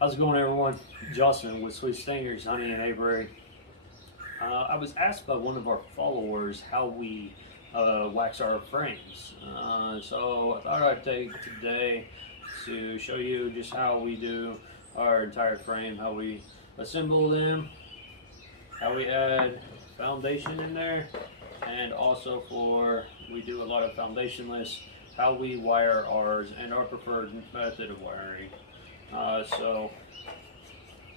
How's it going, everyone? Justin with Sweet Stingers, Honey and Apiary. I was asked by one of our followers how we wax our frames. So I thought I'd take today to show you just how we do our entire frame, how we assemble them, how we add foundation in there, and also we do a lot of foundationless, how we wire ours and our preferred method of wiring. So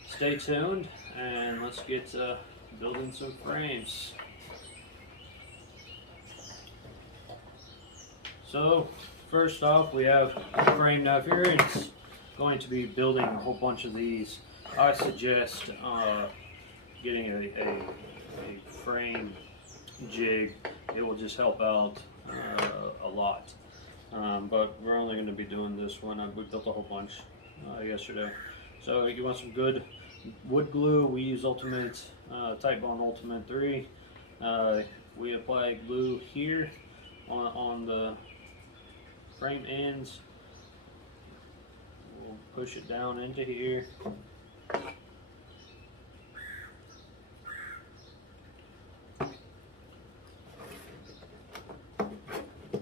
stay tuned and let's get building some frames. So first off, we have a frame. Now if you're going to be building a whole bunch of these, I suggest getting a frame jig. It will just help out a lot. But we're only going to be doing this one. We built a whole bunch yesterday. So you want some good wood glue. We use Ultimate Type Bond Ultimate 3. We apply glue here on the frame ends. We'll push it down into here.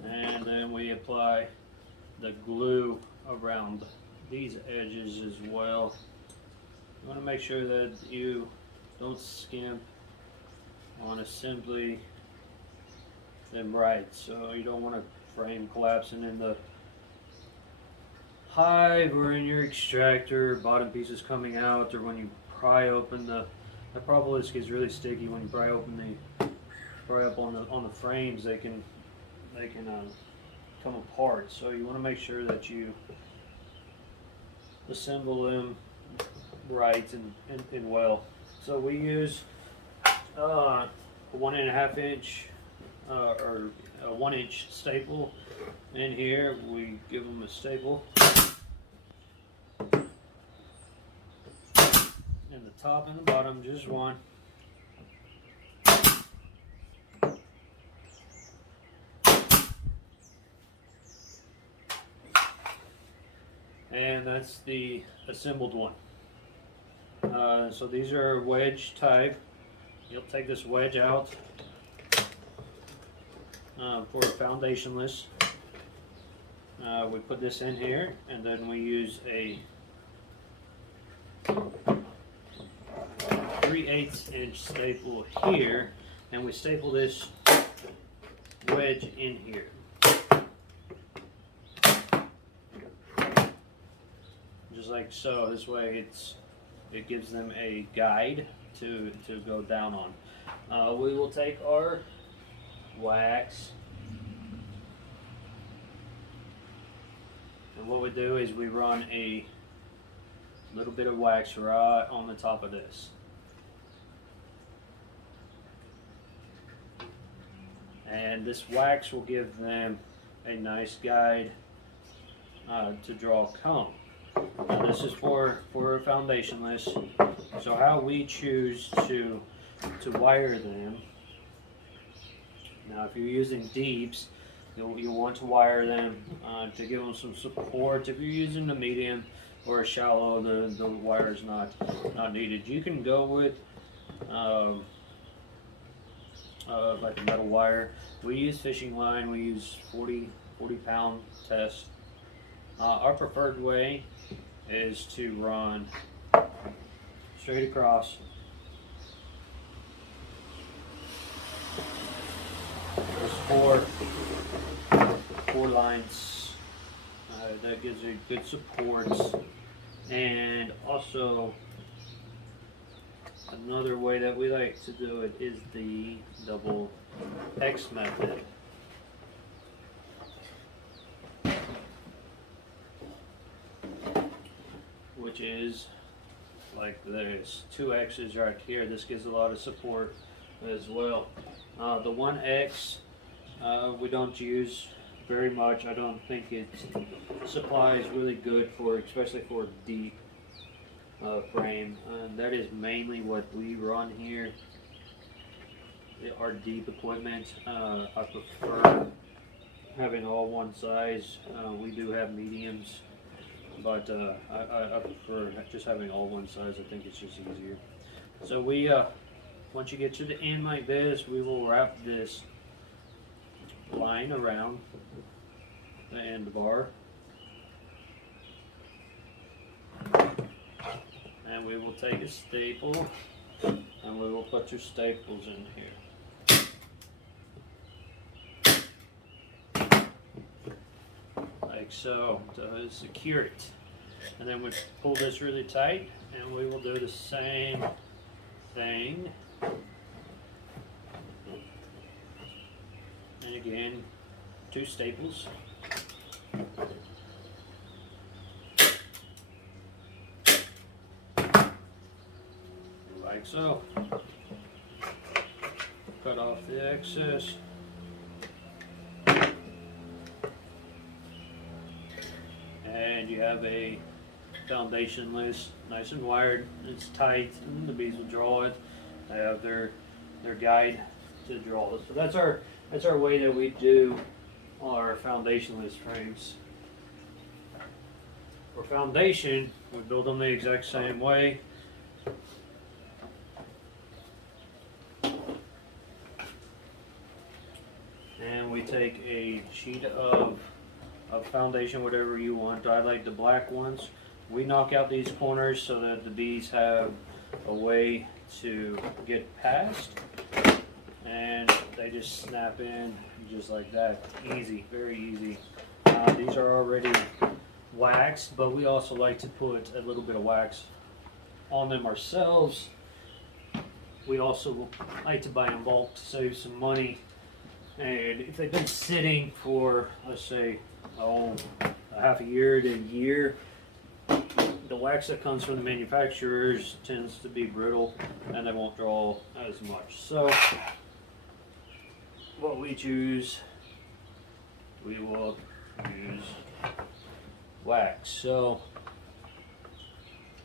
And then we apply the glue around these edges as well. You want to make sure that you don't skimp on assembly them right, so you don't want to frame collapsing in the hive or in your extractor, bottom pieces coming out, or when you pry open the propolis gets really sticky when you pry up on the frames. They can come apart, so you want to make sure that you assemble them right and well. So we use a 1.5 inch or a 1 inch staple in here. We give them a staple in the top and the bottom, just one. And that's the assembled one. So these are wedge type. You'll take this wedge out for a foundationless. We put this in here, and then we use a 3/8 inch staple here, and we staple this wedge in here. Just like so. This way it gives them a guide to go down on. We will take our wax, and what we do is we run a little bit of wax right on the top of this. And this wax will give them a nice guide to draw a cone. Now this is for a foundationless. So how we choose to wire them. Now if you're using deeps, you'll want to wire them to give them some support. If you're using the medium or a shallow, the wire is not needed. You can go with like a metal wire. We use fishing line. We use 40 pound test. Our preferred way is to run straight across. There's four lines. That gives you good support. And also another way that we like to do it is the double X method. Which is like there's 2 X's right here. This gives a lot of support as well. The 1X we don't use very much. I don't think it supplies really good especially for a deep frame. And that is mainly what we run here. Our deep equipment. I prefer having all one size. We do have mediums but I prefer just having all one size. I think it's just easier. So once you get to the end like this, we will wrap this line around the end bar, and we will take a staple and we will put your staples in here. Like so, to secure it. And then we pull this really tight, and we will do the same thing. And again, 2 staples. Like so. Cut off the excess. And you have a foundation list, nice and wired. It's tight, and the bees will draw it. They have their guide to draw it. So that's our way that we do our foundation list frames. For foundation, we build them the exact same way. And we take a sheet of foundation, whatever you want. I like the black ones. We knock out these corners so that the bees have a way to get past, and they just snap in just like that. Easy, very easy. These are already waxed, but we also like to put a little bit of wax on them ourselves. We also like to buy in bulk to save some money. And if they've been sitting for, let's say, a half a year to a year, the wax that comes from the manufacturers tends to be brittle and they won't draw as much. So what we choose, we will use wax. So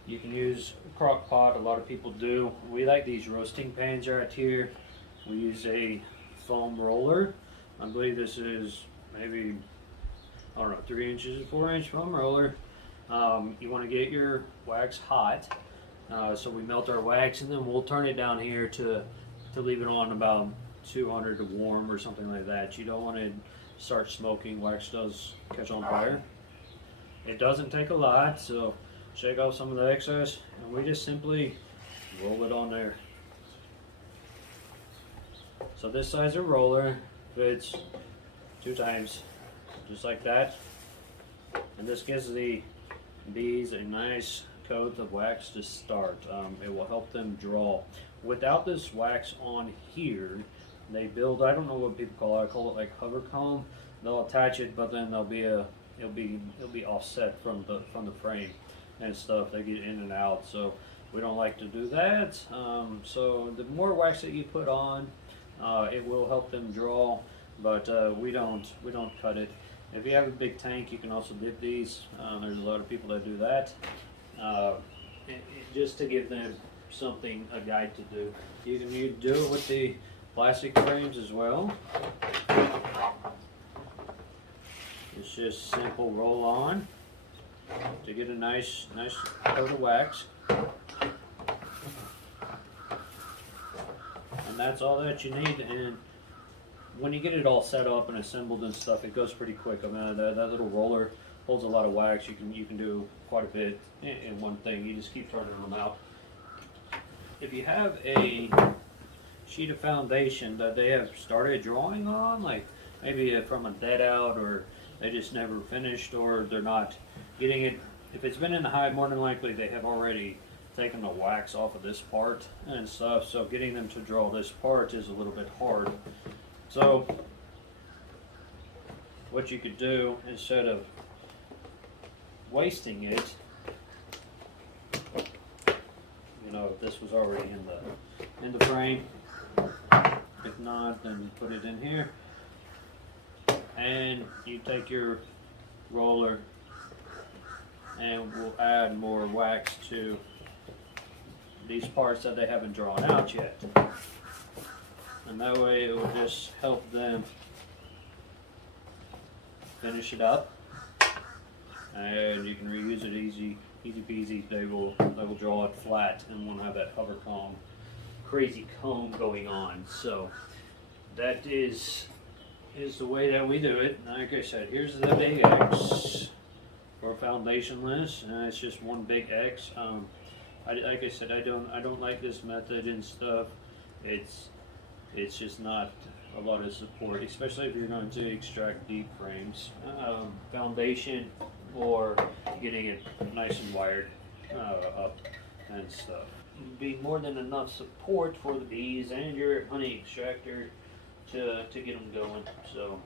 you can use a crock pot, a lot of people do. We like these roasting pans right here. We use a foam roller. I believe this is maybe, I don't know, 3 inches or 4 inch foam roller. You want to get your wax hot. So we melt our wax, and then we'll turn it down here to leave it on about 200 to warm or something like that. You don't want to start smoking. Wax does catch on fire. It doesn't take a lot, so shake off some of the excess, and we just simply roll it on there. So this size of roller fits 2 times, just like that. And this gives the bees a nice coat of wax to start. It will help them draw. Without this wax on here, they build, I don't know what people call it, I call it like hover comb. They'll attach it, but then it'll be offset from the frame and stuff. They get in and out, so we don't like to do that. So the more wax that you put on, it will help them draw, but we don't cut it. If you have a big tank, you can also dip these. There's a lot of people that do that, just to give them something, a guide to do. You can do it with the plastic frames as well. It's just simple roll on to get a nice coat of wax. And that's all that you need. And when you get it all set up and assembled and stuff, it goes pretty quick. I mean, that little roller holds a lot of wax. You can do quite a bit in one thing. You just keep turning them out. If you have a sheet of foundation that they have started drawing on, like maybe from a dead out, or they just never finished, or they're not getting it, if it's been in the hive, more than likely they have already taken the wax off of this part and stuff, so getting them to draw this part is a little bit hard. So what you could do, instead of wasting it, you know, if this was already in the frame, if not, then put it in here, and you take your roller and we'll add more wax to these parts that they haven't drawn out yet. And that way it will just help them finish it up. and you can reuse it easy peasy. They will draw it flat and won't have that hover comb, crazy comb going on. So that is the way that we do it. Like I said, here's the big X for foundationless, and it's just one big X. Like I said, I don't like this method and stuff. It's just not a lot of support, especially if you're going to extract deep frames. Foundation or getting it nice and wired up and stuff. Be more than enough support for the bees and your honey extractor to get them going. So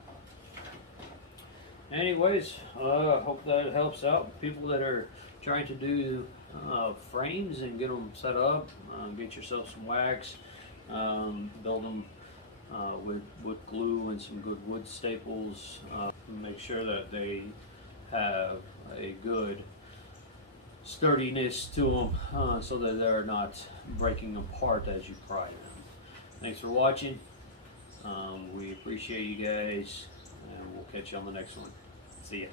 anyways, hope that helps out people that are trying to do frames and get them set up. Get yourself some wax, build them with glue and some good wood staples. Make sure that they have a good sturdiness to them so that they're not breaking apart as you pry them. Thanks for watching. We appreciate you guys, and we'll catch you on the next one. See ya.